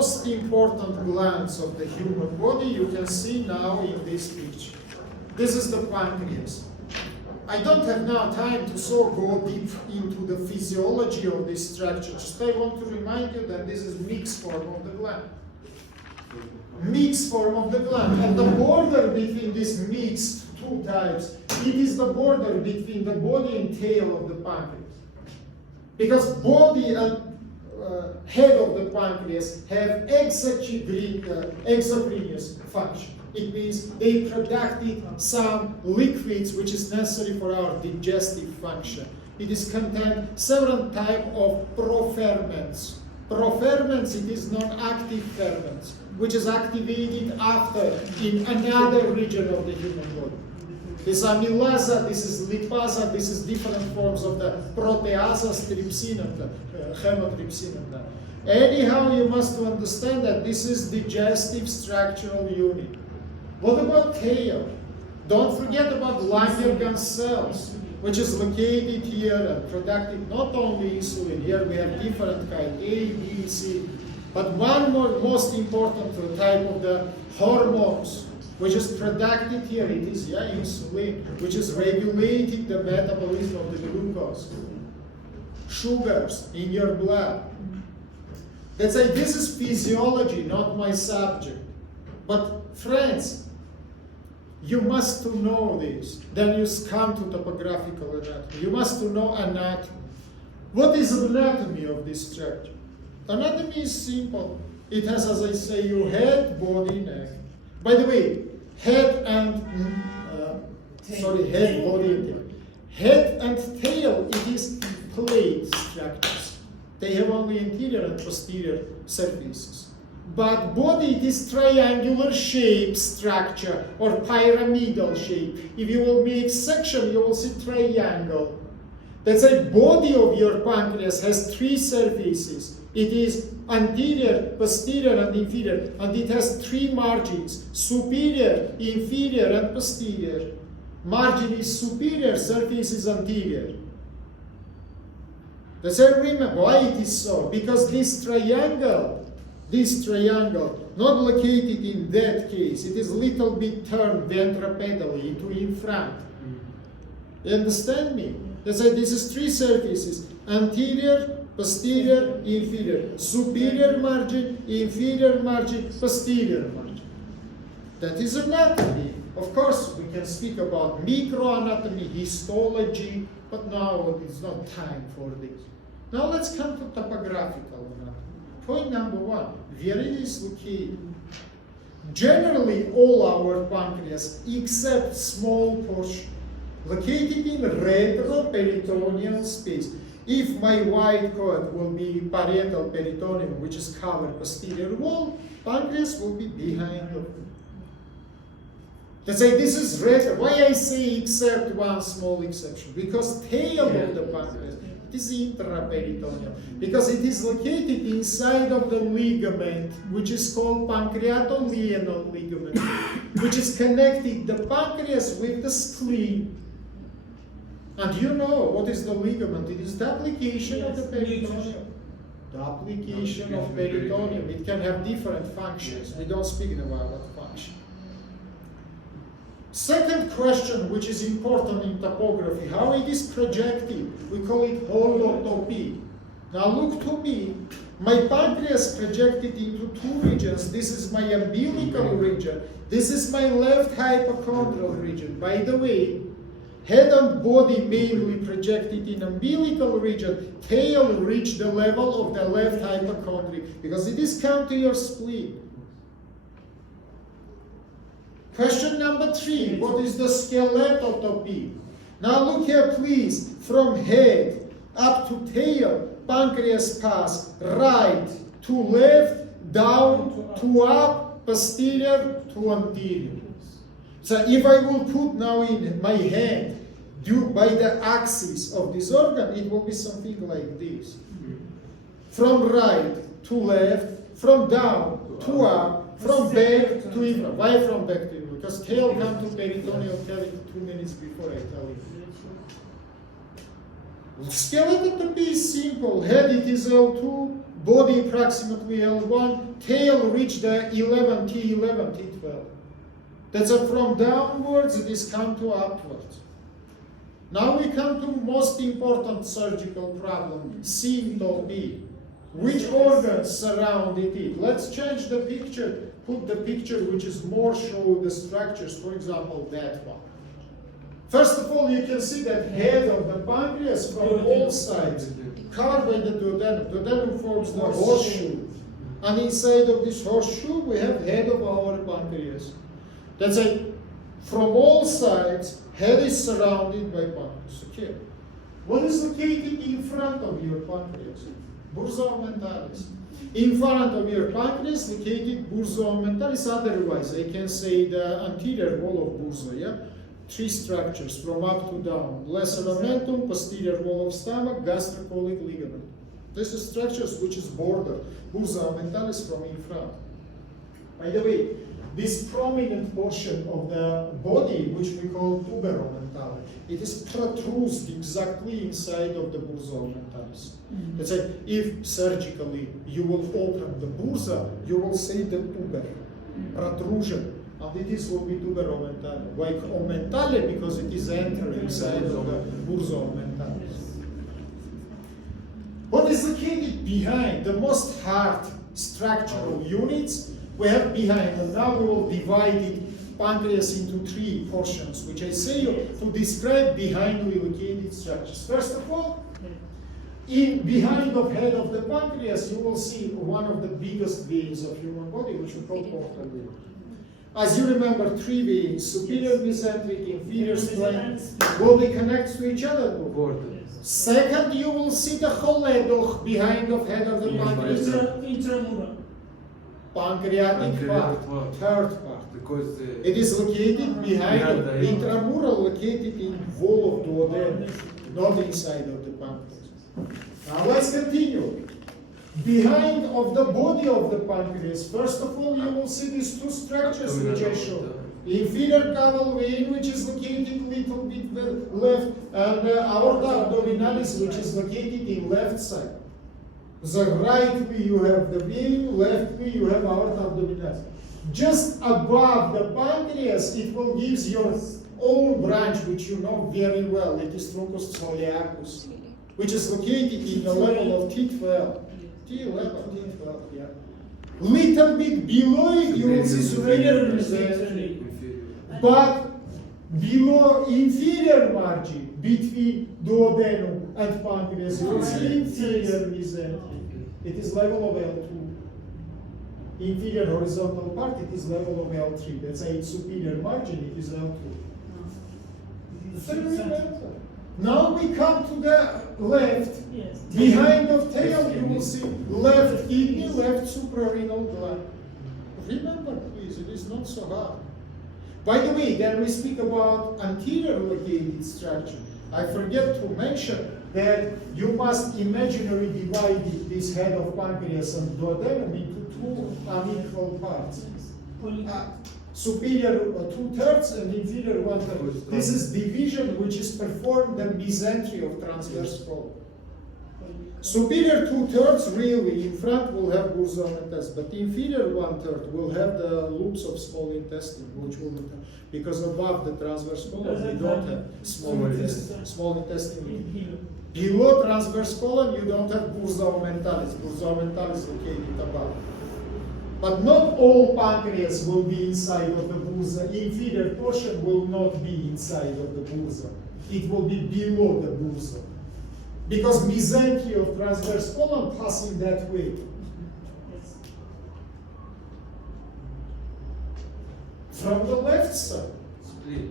Most important glands of the human body you can see now in this picture. This is the pancreas. I don't have now time to go deep into the physiology of this structure. Just I want to remind you that this is mixed form of the gland. Mixed form of the gland. And the border between these mixed two types, it is the border between the body and tail of the pancreas. Because body and head of the pancreas have exocrineous function. It means they produced some liquids which is necessary for our digestive function. It is contained several types of proferments. Proferments, it is non-active ferments, which is activated after in another region of the human body. This is amylase, this is lipase, this is different forms of the proteases, trypsin, and chymotrypsin. Anyhow, you must understand that this is digestive structural unit. What about tail? Don't forget about Langerhans cells, which is located here and producing not only insulin. Here we have different kinds, A, B, C. But one most important type of the hormones, which is produced here, it is insulin, which is regulating the metabolism of the glucose, sugars in your blood. Let's say this is physiology, not my subject. But friends, you must to know this. Then you come to topographical anatomy. You must to know anatomy. What is anatomy of this structure? Anatomy is simple. It has, as I say, your head, body, neck. By the way, head, body, and tail. Head and tail, it is plate structures. They have only anterior and posterior surfaces. But body, it is triangular shape structure or pyramidal shape. If you will make section, you will see triangle. That's a body of your pancreas has three surfaces. It is anterior, posterior, and inferior, and it has three margins: superior, inferior, and posterior. Margin is superior, surface is anterior. That's why remember why it is so. Because this triangle, not located in that case, it is little bit turned ventripedally into in front. You understand me? That's why this is three surfaces: anterior, posterior, inferior. Superior margin, inferior margin, posterior margin. That is anatomy. Of course, we can speak about microanatomy, histology, but now it's not time for this. Now let's come to topographical anatomy. Point number one, where it is located. Generally, all our pancreas, except small portion, located in retroperitoneal space. If my white coat will be parietal peritoneum, which is covered posterior wall, pancreas will be behind the wall. Let's say this is retro. Why I say except one small exception? Because tail of the pancreas, it is intraperitoneal. Because it is located inside of the ligament, which is called pancreatolienal ligament, which is connecting the pancreas with the spleen. And you know what is the ligament? It is the application of the peritoneum. The application of peritoneum. It can have different functions. We don't speak about what function. Second question, which is important in topography, how it is projected. We call it holotopy. Now look to me. My pancreas projected into two regions. This is my umbilical region. This is my left hypochondral region. By the way, head and body mainly projected in umbilical region. Tail reach the level of the left hypochondry because it is come to your spleen. Question number three, what is the skeletotopy? Now look here please, from head up to tail, pancreas pass right to left, down to up, posterior to anterior. So if I will put now in my hand, by the axis of this organ, it will be something like this. From right to left, from down to up, from back to in front. Why from back to in front? Because tail come to peritoneal cavity 2 minutes before I tell you. Skeleton is simple. Head it is L2, body approximately L1, tail reach the 11, T11, T12. That's from downwards it is come to upwards. Now we come to most important surgical problem, symptom B. Which organs surrounded it? Let's change the picture. Put the picture which is more show the structures, for example, that one. First of all, you can see that head of the pancreas from all sides, covered by the duodenum. Duodenum forms the horseshoe. And inside of this horseshoe, we have head of our pancreas. That's it. From all sides, head is surrounded by pancreas. Okay. What is located in front of your pancreas? Bursa aumentalis. In front of your pancreas, located bursa aumentalis. Otherwise, I can say the anterior wall of bursa. Yeah. Three structures from up to down: lesser omentum, posterior wall of stomach, gastrocolic ligament. This is structures which is border bursa aumentalis from in front. By the way, this prominent portion of the body, which we call tuber aumentalis, it is protruded exactly inside of the bursa aumentalis. That's it. If surgically you will open the bursa, you will see the tuber protrusion. And it will be tuber aumentalis. Why aumentalis? Because it is entering inside of the bursa aumentalis. What is located behind the most hard structural units we have behind? And now we will divide it, pancreas, into three portions, which I say to describe behindly located structures. First of all, behind the head of the pancreas, you will see one of the biggest veins of human body, which we call portal vein. As you remember, three veins: superior mesenteric, inferior spleen. Will they connect to each other? Second, you will see the choledoch behind the head of the pancreas. Intramural. Pancreatic part, third part. Because it is located behind the intramural, located in wall of duodenum, not inside of the pancreas. Now let's continue. Behind of the body of the pancreas, first of all, you will see these two structures which I showed. Inferior caval vein, which is located little bit left, and aorta abdominalis, which is located in left side. The rightly you have the vein, leftly you have aorta abdominalis. Just above the pancreas, it will give your own branch, which you know very well. It is truncus celiacus, which is located in the level of T12. T11, T12, yeah. Little bit below it, you will see superior mesenteric. But below inferior margin, between duodenum and pancreas, you will see inferior mesenteric. It is level of L2. Inferior horizontal part, it is level of L3. Let's say it's superior margin, it is L2. Now we come to the left. Yes. Behind the tail, you will see left kidney, left suprarenal gland. Remember, please, it is not so hard. By the way, then we speak about anterior located structure. I forget to mention that you must imaginarily divide this head of pancreas and duodenum into two unequal parts. Superior 2/3 and inferior 1/3. This is division which is performed the mesentery of transverse colon. Superior 2/3 really in front will have bursa aumentalis, but inferior 1/3 will have the loops of small intestine, which will because above the transverse colon we don't have small intestine. Small intestine. Below transverse colon you don't have bursa aumentalis. Bursa aumentalis located above. But not all pancreas will be inside of the bursa. Inferior portion will not be inside of the bursa. It will be below the bursa. Because mesentery of transverse colon passing that way. From the left side.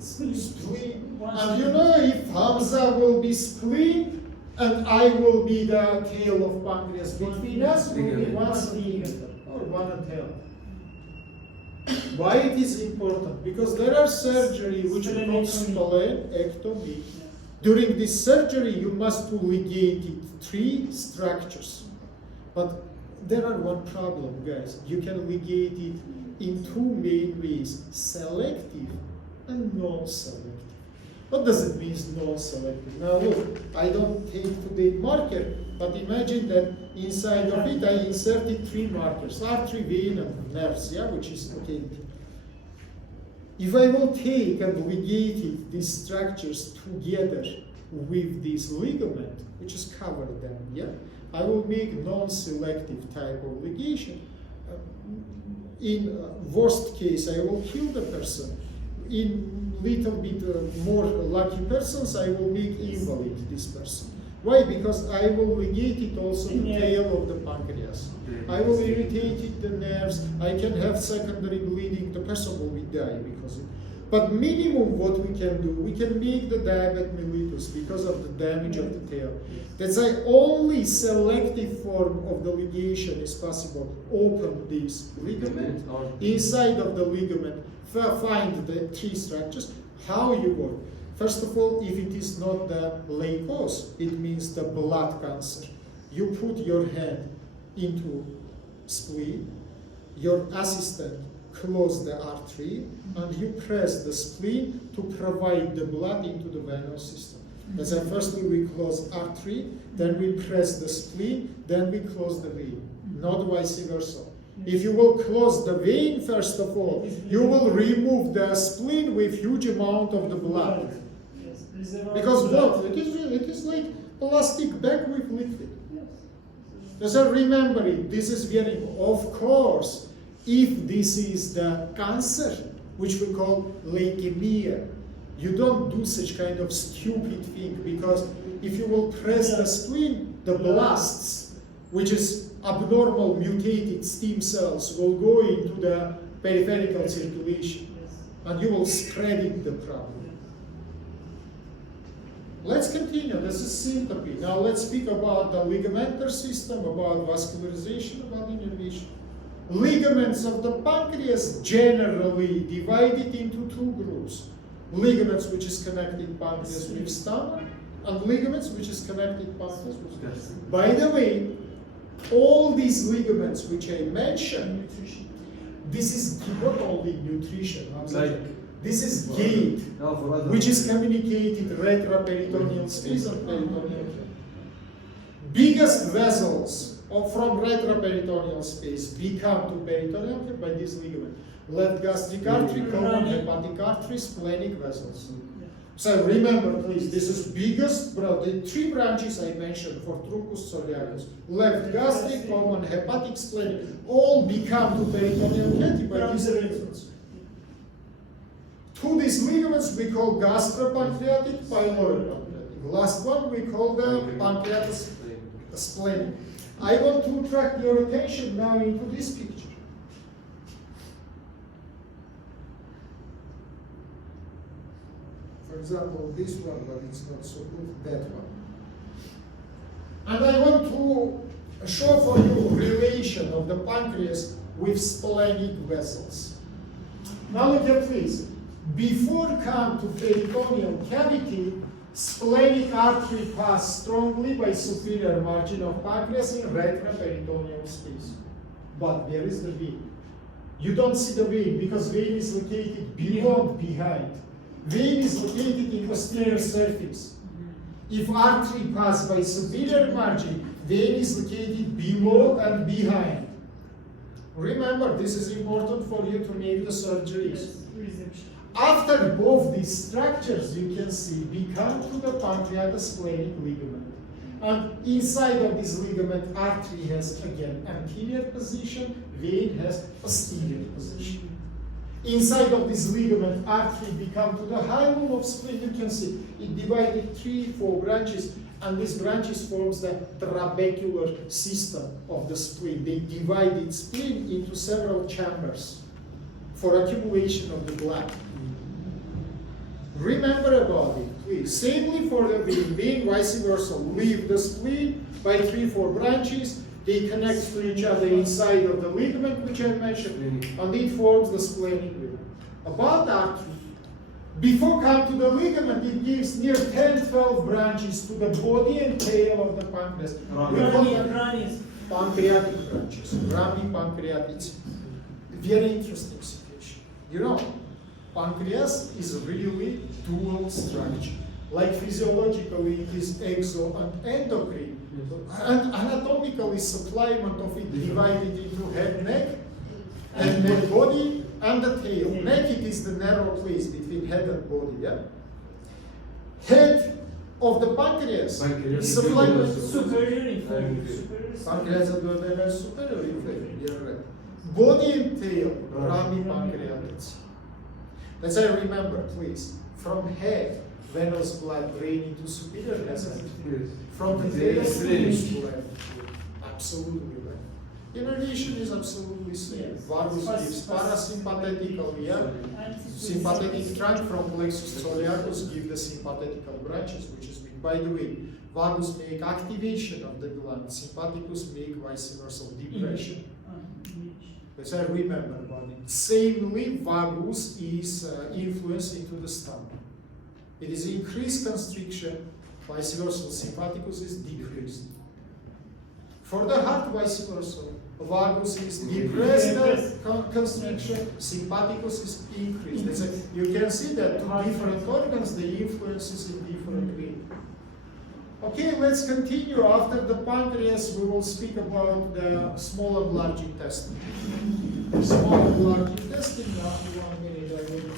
Spleen. And you know, if Hamza will be spleen and I will be the tail of pancreas, between us will be one centimeter or 1/10. Why it is important? Because there are surgery which we call splenectomy. During this surgery, you must ligate it, three structures. But there are one problem, guys. You can ligate it in two main ways: selective and non-selective. What does it mean non-selective? Now look, I don't take today marker, but imagine that inside of it I inserted 3 markers, artery, vein, and nerves, yeah, which is located. If I will take and ligate these structures together with this ligament, which is covered them, yeah, I will make non-selective type of ligation. In worst case, I will kill the person. In little bit more lucky persons, I will make invalid this person. Why? Because I will ligate it also the tail of the pancreas. I will irritate it, the nerves. I can have secondary bleeding. The person will die because of it. But minimum what we can do, we can make the diabetes mellitus because of the damage of the tail. That's why only selective form of the ligation is possible. Open this ligament, inside of the ligament, find the 3 structures. How you work? First of all, if it is not the leucose, it means the blood cancer. You put your hand into spleen, your assistant close the artery, and you press the spleen to provide the blood into the venous system. That's why firstly we close artery, then we press the spleen, then we close the vein, not vice versa. If you will close the vein first of all, you will remove the spleen with huge amount of the blood. Because what? It is like plastic bag with liquid. So remember it, this is very important. Of course, if this is the cancer, which we call leukemia, you don't do such kind of stupid thing, because if you will press the spleen, the blasts, which is abnormal mutated stem cells, will go into the peripheral circulation, and you will spread the problem. Let's continue. This is syncope. Now let's speak about the ligamentary system, about vascularization, about innervation. Ligaments of the pancreas generally divided into 2 groups. Ligaments which is connected pancreas with stomach, and ligaments which is connected pancreas with stomach. By the way, all these ligaments which I mentioned, this is not only nutrition. This is gate, which is communicated retroperitoneal space and peritoneal. Biggest vessels from retroperitoneal space become to peritoneal by this ligament. Left gastric artery, common hepatic artery, splenic vessels. So remember, please, this is biggest, the 3 branches I mentioned for truncus ciliacus. Left gastric, common hepatic, splenic, all become to peritoneal cavity by these ligaments. To these ligaments we call gastropancreatic, pyloropancreatic. Last one we call the pancreatic splenic. I want to attract your attention now into this picture. For example, this one, but it's not so good, that one. And I want to show for you relation of the pancreas with splenic vessels. Now look at this. Before come to peritoneal cavity, splenic artery pass strongly by superior margin of pancreas in retroperitoneal space. But there is the vein. You don't see the vein because vein is located beyond, behind. Vein is located in posterior surface. If artery pass by superior margin, vein is located below and behind. Remember, this is important for you to make the surgeries. After both these structures, you can see, become to the pancreatosplenic ligament. And inside of this ligament, artery has, again, anterior position, vein has posterior position. Inside of this ligament, artery become to the hilum of spleen. You can see, it divided 3-4 branches, and these branches forms the trabecular system of the spleen. They divided spleen into several chambers for accumulation of the blood. Remember about it, please. Samely for the vein, vice versa. Leave the spleen by 3-4 branches. They connect to each other inside of the ligament, which I mentioned, and it forms the splenic ligament. About artery, before come to the ligament, it gives near 10-12 branches to the body and tail of the pancreas. We call them pancreatic branches, rami pancreatic. Very interesting situation. You know, pancreas is really dual structure. Like physiologically it is exo and endocrine, and anatomically supplement of it divided into head, neck, and neck, body, and the tail. Neck, it is the narrow place between head and body. Yeah. Head of the pancreas supplement Superior inferior. pancreas abdominal superior inferior. You're right. Body and tail, rami pancreatids. Let's say remember, please, from head, venous blood drain into superior vessel. From the tail, venous blood. Absolutely right. Innervation is absolutely same. Vagus gives parasympathetical, yeah. Sympathetic trunk from plexus soleus give the sympathetical branches, which is weak. By the way, vagus make activation of the gland, sympathicus make vice versa depression. As I remember about it. Samely, vagus is influence into the stomach. It is increased constriction, vice versa, sympathicus is decreased. For the heart, vice versa. Vagus is depressed constriction, sympathicus is increased. You can see that two different organs, the influence is in different way. Okay, let's continue. After the pancreas, we will speak about the small and large intestine. Small and large intestine, now 1 minute I will